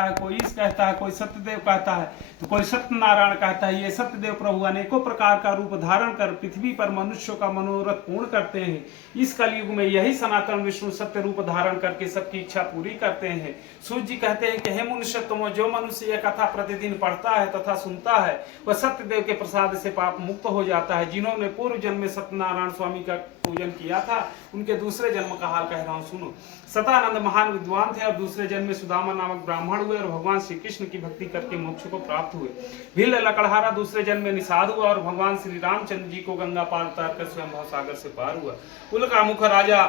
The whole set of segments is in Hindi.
है, कोई ईश कहता है, कोई सत्यदेव कहता है, तो कोई सत्यनारायण कहता है। ये सत्यदेव प्रभु अनेकों प्रकार का रूप धारण कर पृथ्वी पर मनुष्यों का मनोरथ पूर्ण करते हैं। इस कलयुग में यही सनातन विष्णु सत्य रूप धारण करके सबकी इच्छा पूरी करते हैं। सूर्य जी कहते हैं कि हे मनुष्योत्तम, जो मनुष्य यह कथा प्रतिदिन पढ़ता है तथा सुनता है वह सत्यदेव के प्रसाद से पाप मुक्त हो जाता है। जिन्होंने पूर्व जन्म में सत्यनारायण स्वामी का पूजन किया था उनके दूसरे जन्म का हाल कह रहा हूँ, सुनो। सतानंद महान विद्वान थे और दूसरे जन्म में सुदामा नामक ब्राह्मण हुए और भगवान श्री कृष्ण की भक्ति करके मोक्ष को प्राप्त हुए। भील लकड़हारा दूसरे जन्म में निषाद हुआ और भगवान श्री रामचंद्र जी को गंगा पार उतार कर स्वयं भवसागर से पार हुआ। उल्का मुख राजा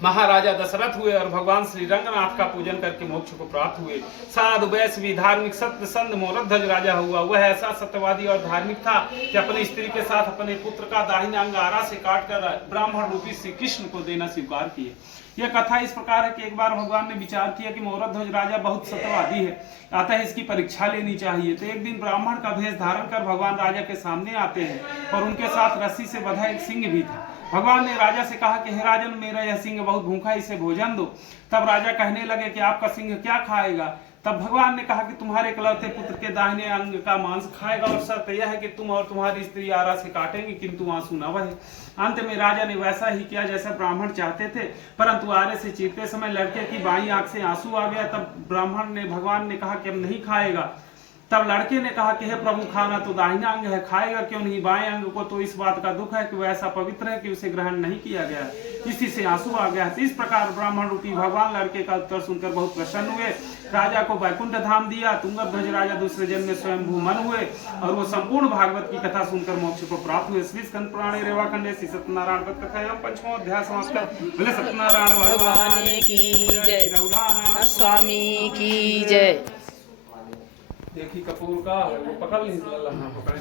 महाराजा दशरथ हुए और भगवान श्री रंगनाथ का पूजन करके मोक्ष को प्राप्त हुए। साधु वैश्वी धार्मिक सत्य संत मोरध्वज राजा हुआ। वह ऐसा सत्यवादी और धार्मिक था कि अपनी स्त्री के साथ अपने पुत्र का दाहिना अंग आरा से काटकर ब्राह्मण रूपी श्री कृष्ण को देना स्वीकार किए। यह कथा इस प्रकार है कि एक बार भगवान ने विचार किया कि मोरध्वज राजा बहुत सत्यवादी है, अतः इसकी परीक्षा लेनी चाहिए। तो एक दिन ब्राह्मण का भेष धारण कर भगवान राजा के सामने आते हैं और उनके साथ रस्सी से बंधा एक सिंह भी था। भगवान ने राजा से कहा कि हे राजन, मेरा यह सिंह बहुत भूखा है, इसे भोजन दो। तब राजा कहने लगे कि आपका सिंह क्या खाएगा? तब भगवान ने कहा कि तुम्हारे इकलौते पुत्र के दाहिने अंग का मांस खाएगा और शर्त यह है कि तुम और तुम्हारी स्त्री आरा से काटेंगे किंतु आंसू न बहे। अंत में राजा ने वैसा ही किया जैसा ब्राह्मण चाहते थे, परंतु आरे से चीरते समय लड़के की बाईं आंख से आंसू आ गया। तब भगवान ने कहा कि अब नहीं खाएगा। तब लड़के ने कहा कि हे प्रभु, खाना तो दाहिना अंग है, खाएगा क्यों नहीं बाएं अंग को? तो इस बात का दुख है कि वह ऐसा पवित्र है कि उसे ग्रहण नहीं किया गया, इसी से आंसू आ गया। इस प्रकार ब्राह्मण रूपी भगवान लड़के का उत्तर सुनकर बहुत प्रसन्न हुए। राजा को वैकुंठ धाम दिया। तुंगध्वज राजा दूसरे जन्म में स्वयं भूमन हुए और वो संपूर्ण भागवत की कथा सुनकर मोक्ष को प्राप्त हुए। श्री स्कंद पुराणे रेवा खंडे श्री सत्यनारायण कथायां पंचमो अध्याय समाप्त। बोले सत्यनारायण भगवान की जय, रघुनाथ स्वामी की जय। देखी कपूर का वो पकड़ ली, पकड़े